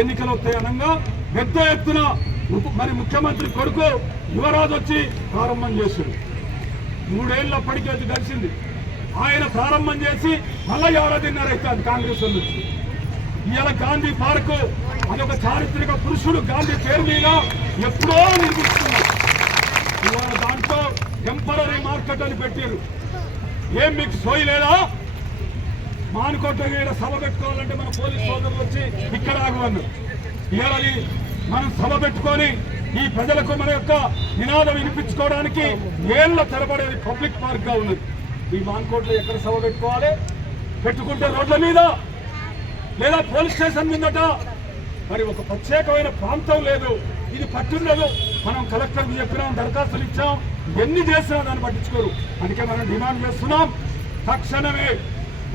ఎన్నికలు వస్తాయి అనగా పెద్ద ఎత్తున మరి ముఖ్యమంత్రి కొడుకు యువరాజు వచ్చి ప్రారంభం చేశారు. 3 ఏళ్ళు అప్పటికే కలిసింది. ఆయన ప్రారంభం చేసి మళ్ళీ ఏడాదిన్నర అవుతుంది కాంగ్రెస్ వాళ్ళు. ఇవాళ గాంధీ పార్కు అదొక చారిత్రక పురుషుడు గాంధీ పేరు మీద ఎప్పుడో నిర్మిస్తున్నారు. ఇవాళ దాంట్లో టెంపరీ మార్కెట్ అని పెట్టారు. ఏం మీకు సోయి లేదా? మానుకోట సభ పెట్టుకోవాలంటే మన పోలీస్ సోదరులు వచ్చి ఇక్కడ ఆగమన్నారు. ఇవాళ మనం సభ పెట్టుకొని ఈ ప్రజలకు మన యొక్క నినాదం వినిపించుకోవడానికి ఏళ్ల తరబడేది పబ్లిక్ పార్క్ గా ఉన్నది. ఈ మాన్కోట్లో ఎక్కడ సభ పెట్టుకోవాలి? పెట్టుకుంటే రోడ్ల మీద లేదా పోలీస్ స్టేషన్ మీదట. మరి ఒక ప్రత్యేకమైన ప్రాంతం లేదు, ఇది పట్టుండదు. మనం కలెక్టర్కి చెప్పినాం, దరఖాస్తులు ఇచ్చాం, ఎన్ని చేసినా దాన్ని పట్టించుకోరు. అందుకే మనం డిమాండ్ చేస్తున్నాం, తక్షణమే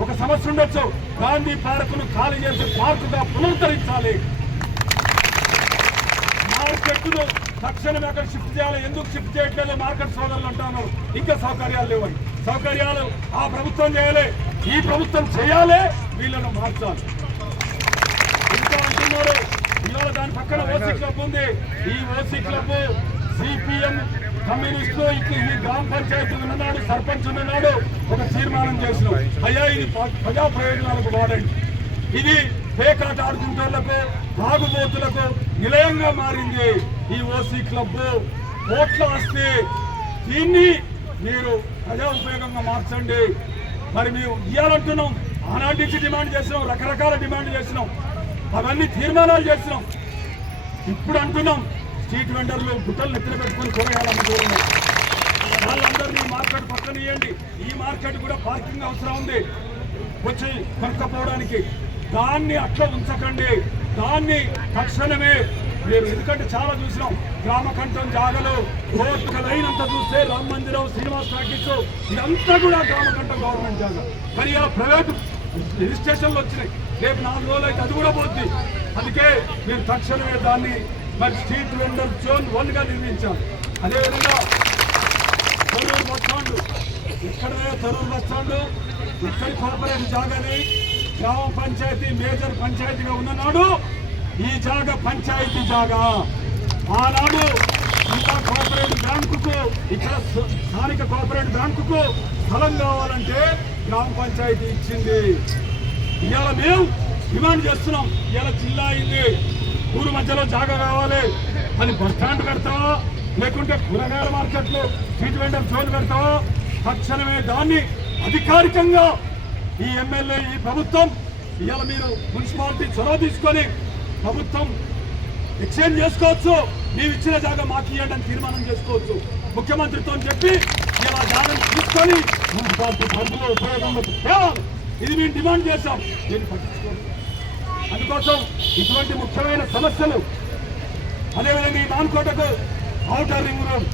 ఒక సమస్య ఉండొచ్చు, గాంధీ పార్కును ఖాళీ చేసి పార్కుగా పునరుద్ధరించాలి. మార్కెట్ను తక్షణమే అక్కడ షిఫ్ట్ చేయాలి. ఎందుకు షిఫ్ట్ చేయట్లేదు మార్కెట్ సోదరులు అంటున్నారు. ఇంకా సౌకర్యాలు లేవని. సౌకర్యాలు ఆ ప్రభుత్వం చేయాలి, ఈ ప్రభుత్వం చేయాలి, వీళ్ళను మార్చాలి. ఇంకా అంటున్నారు ఇవాళ దాని పక్కన ఓసీ క్లబ్ ఉంది. ఈ ఓసీ క్లబ్ సిపిఎం కమ్యూనిస్టులు ఈ గ్రామ పంచాయతీ ఉన్ననాడు, సర్పంచ్ ఉన్ననాడు ఒక తీర్మానం చేసినాం, అయ్యా ఇది ప్రజా ప్రయోజనాలకు వాడండి. ఇది పేకాట ఆడుకుంటోళ్లకు, తాగుబోతులకు నిలయంగా మారింది ఈ ఓసీ క్లబ్. కోట్ల ఆస్తి, దీన్ని మీరు ప్రజా ఉపయోగంగా మార్చండి. మరి మేము ఇవ్వాలంటున్నాం, ఆనాటి నుంచి డిమాండ్ చేసినాం, రకరకాల డిమాండ్ చేసినాం, అవన్నీ తీర్మానాలు చేసినాం. ఇప్పుడు అంటున్నాం స్ట్రీట్ వెండర్లు గుట్టలు నెత్తిన పెట్టుకొని కూరగాయలు వాళ్ళందరినీ మార్కెట్ పక్కన ఇవ్వండి. ఈ మార్కెట్ కూడా పార్కింగ్ అవసరం ఉంది వచ్చి కొనుక్కపోవడానికి. దాన్ని అట్లా ఉంచకండి, దాన్ని తక్షణమే మీరు, ఎందుకంటే చాలా చూసినాం గ్రామకంఠం జాగలు, కోర్టు లైన్ అంతా చూస్తే రామ మందిరం, శ్రీనివాస్ టాకీస్ ఇదంతా కూడా గ్రామకంఠం గవర్నమెంట్ జాగా. మరి ఇలా ప్రైవేటు రిజిస్ట్రేషన్లు వచ్చినాయి, రేపు 4 రోజులు అయితే అది కూడా పోతుంది. అందుకే మీరు తక్షణమే దాన్ని మరి స్ట్రీట్ వెండర్ జోన్ 1గా నిర్మించాం. అదేవిధంగా తొర్రూరు బస్టాండ్, ఇక్కడే తొర్రూరు బస్టాండ్ ఇక్కడి కార్పొరేట్ జాగాని గ్రామ పంచాయతీ మేజర్ పంచాయతీగా ఉన్ననాడు ఈ జాగా పంచాయతీ జాగా. ఆనాడు జిల్లా కోఆపరేటివ్ బ్యాంకుకు, ఇక్కడ స్థానిక కోఆపరేటివ్ బ్యాంకుకు స్థలం కావాలంటే గ్రామ పంచాయతీ ఇచ్చింది. ఇవాళ మేము డిమాండ్ చేస్తున్నాం, ఇవాళ జిల్లా అయింది, ఊరు మధ్యలో జాగా కావాలి. అది బస్ స్టాండ్ పెడతావా, లేకుంటే కూరగాయల మార్కెట్లు స్ట్రీట్ వెండర్ జోన్ పెడతావా? తక్షణమే దాన్ని అధికారికంగా ఈ ఎమ్మెల్యే, ఈ ప్రభుత్వం, ఇవాళ మీరు మున్సిపాలిటీ చొరవ తీసుకొని ప్రభుత్వం ఎక్స్చేంజ్ చేసుకోవచ్చు. ನೀವು ఇచ్చిన జాగా మాకు ఇవ్వండి అని తీర్మానం చేసుకోవచ్చు. ముఖ్యమంత్రితో చెప్పి ఇలా జాగాను తీసుకొని మున్సిపాలిటీ పరిధిలో ఉపయోగంలో తేవాలి. ఇది మేము డిమాండ్ చేశాం, దీన్ని పట్టించుకోండి. అందుకోసం ఇటువంటి ముఖ్యమైన సమస్యలు, అదేవిధంగా ఈ మాన్కోటకు ఔటర్ రింగ్ రోడ్